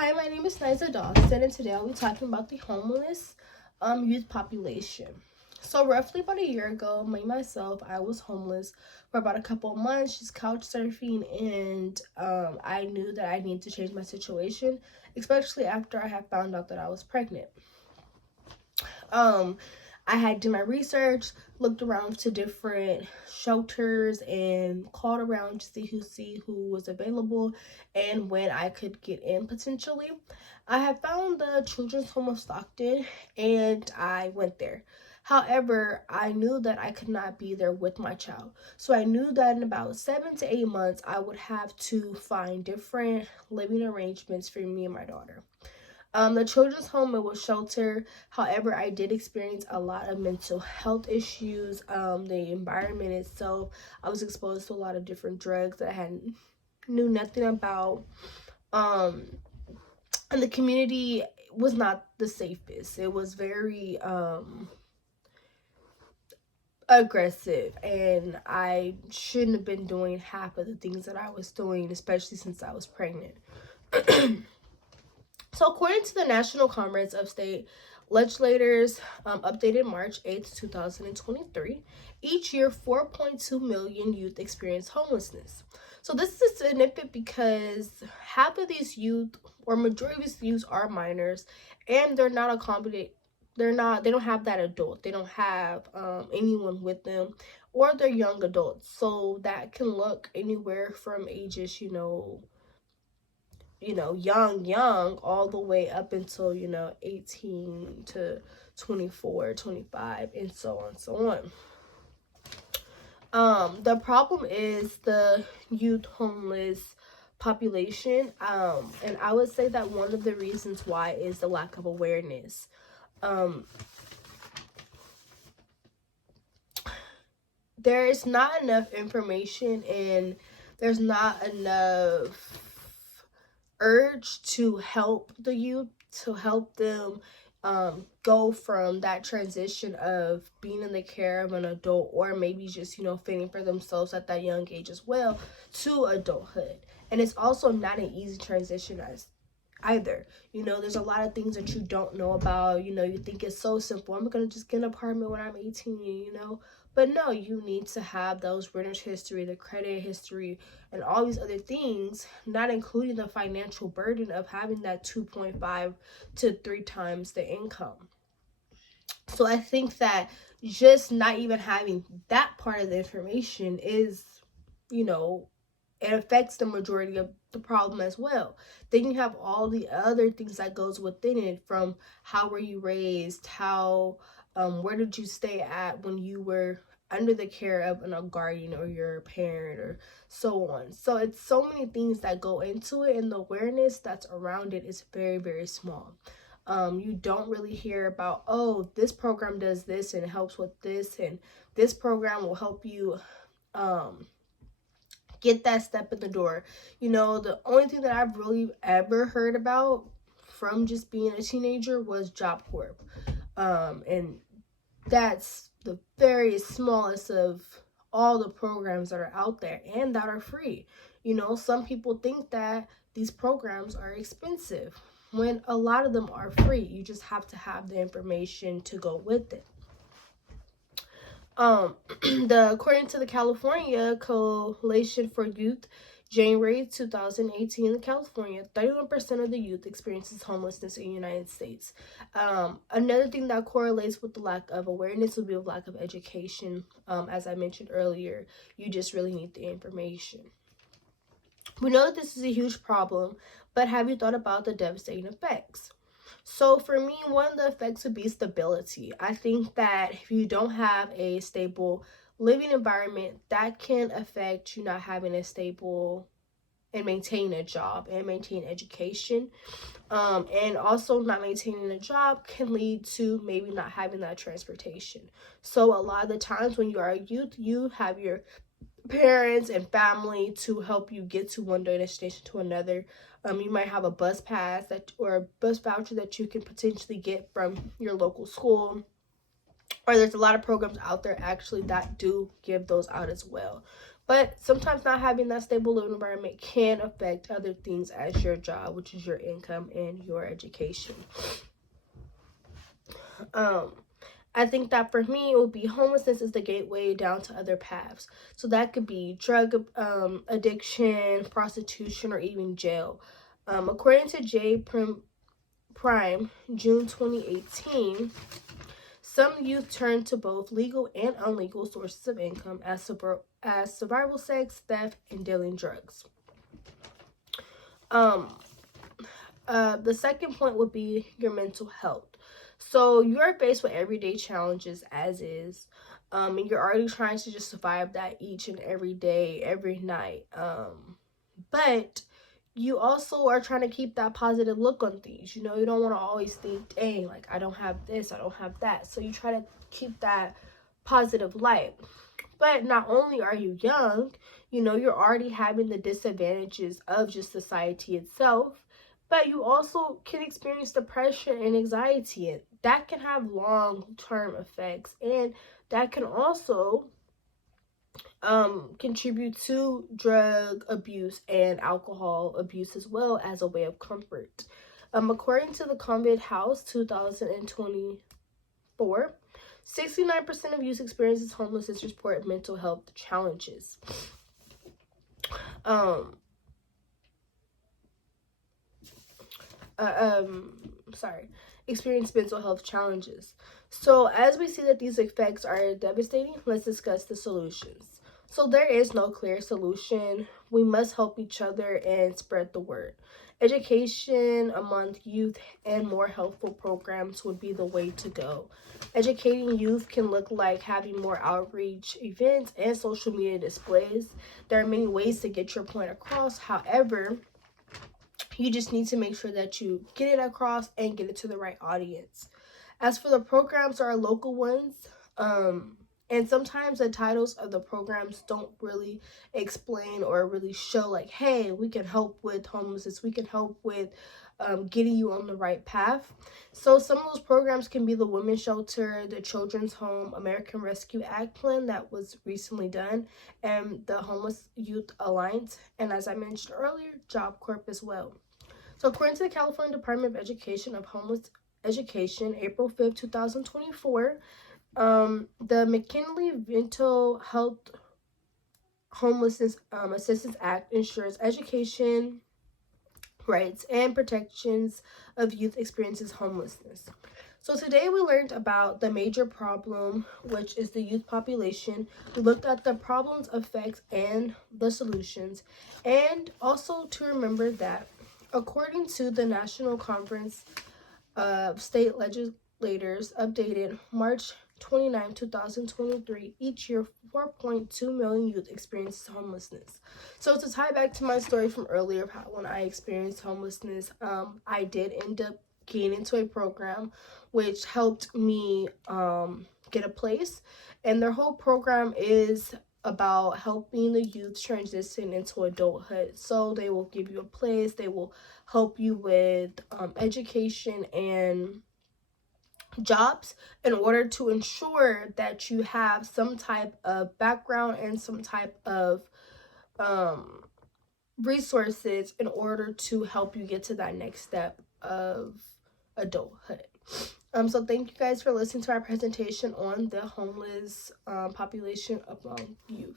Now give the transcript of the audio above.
Hi, my name is Niza Dawson, and today I'll be talking about the homeless youth population. So, roughly about a year ago, myself, I was homeless for about a couple of months, just couch surfing, and I knew that I needed to change my situation, especially after I had found out that I was pregnant. I had done my research, looked around to different shelters, and called around to see who was available and when I could get in potentially. I had found the children's home of Stockton, and I went there. However, I knew that I could not be there with my child. So I knew that in about 7 to 8 months, I would have to find different living arrangements for me and my daughter. The children's home, it was shelter. However, I did experience a lot of mental health issues. The environment itself, I was exposed to a lot of different drugs that I knew nothing about. And the community was not the safest. It was very aggressive, and I shouldn't have been doing half of the things that I was doing, especially since I was pregnant. So, according to the National Conference of State Legislators, updated March 8th, 2023, each year 4.2 million youth experience homelessness. So, this is significant because half of these youth, or majority of these youth, are minors, and they're not accommodated. They don't have that adult. They don't have anyone with them, or they're young adults. So, that can look anywhere from ages, young all the way up until 18 to 24, 25, and so on, so on. The problem is the youth homeless population, and I would say that one of the reasons why is the lack of awareness. There is not enough information, and there's not enough urge to help the youth, to help them go from that transition of being in the care of an adult, or maybe just fending for themselves at that young age as well, to adulthood. And it's also not an easy transition as either. There's a lot of things that you don't know about. You think it's so simple. I'm gonna just get an apartment when I'm 18, but no, you need to have those renters history, the credit history, and all these other things, not including the financial burden of having that 2.5 to 3 times the income. So I think that just not even having that part of the information is, it affects the majority of the problem as well. Then you have all the other things that goes within it, from how were you raised, where did you stay at when you were under the care of a guardian or your parent, or so on. So it's so many things that go into it, and the awareness that's around it is very, very small. You don't really hear about, oh, this program does this and helps with this, and this program will help you get that step in the door. The only thing that I've really ever heard about from just being a teenager was Job Corps. And that's the very smallest of all the programs that are out there and that are free. Some people think that these programs are expensive when a lot of them are free. You just have to have the information to go with it. According to the California Coalition for Youth, January 2018 in California, 31% of the youth experiences homelessness in the United States. Another thing that correlates with the lack of awareness would be a lack of education. As I mentioned earlier, you just really need the information. We know that this is a huge problem, but have you thought about the devastating effects? So for me, one of the effects would be stability. I think that if you don't have a stable living environment, that can affect you not having a stable and maintain a job and maintain education. And also not maintaining a job can lead to maybe not having that transportation. So a lot of the times when you are a youth, you have your parents and family to help you get to one destination to another. You might have a bus pass or a bus voucher that you can potentially get from your local school, or there's a lot of programs out there actually that do give those out as well. But sometimes not having that stable living environment can affect other things as your job, which is your income and your education. I think that for me, it would be homelessness is the gateway down to other paths. So that could be drug addiction, prostitution, or even jail. According to J. Prime, June 2018, some youth turn to both legal and illegal sources of income as survival sex, theft, and dealing drugs. The second point would be your mental health. So you're faced with everyday challenges as is, and you're already trying to just survive that each and every day, every night. But you also are trying to keep that positive look on things. You know, you don't want to always think, dang, like I don't have this, I don't have that. So you try to keep that positive light. But not only are you young, you know, you're already having the disadvantages of just society itself, but you also can experience depression and anxiety, and that can have long-term effects, and that can also contribute to drug abuse and alcohol abuse as well as a way of comfort. According to the Convict House 2024, 69% of youth experiences homelessness report mental health challenges. Experience mental health challenges. So as we see that these effects are devastating, let's discuss the solutions. So there is no clear solution. We must help each other and spread the word. Education among youth and more helpful programs would be the way to go. Educating youth can look like having more outreach events and social media displays. There are many ways to get your point across. However, you just need to make sure that you get it across and get it to the right audience. As for the programs, there are local ones, and sometimes the titles of the programs don't really explain or really show like, hey, we can help with homelessness, we can help with getting you on the right path. So some of those programs can be the Women's Shelter, the Children's Home, American Rescue Act plan that was recently done, and the Homeless Youth Alliance, and as I mentioned earlier, Job Corp as well. So according to the California Department of Education of Homeless Education, April 5th, 2024, the McKinley-Vento Health Homelessness Assistance Act ensures education, rights, and protections of youth experiences homelessness. So today we learned about the major problem, which is the youth population. We looked at the problems, effects, and the solutions. And also to remember that according to the National Conference of State Legislators updated March 29, 2023, each year 4.2 million youth experience homelessness. So to tie back to my story from earlier, when I experienced homelessness, I did end up getting into a program which helped me get a place, and their whole program is about helping the youth transition into adulthood. So they will give you a place, they will help you with education and jobs in order to ensure that you have some type of background and some type of resources in order to help you get to that next step of adulthood. So thank you guys for listening to our presentation on the homeless population among youth.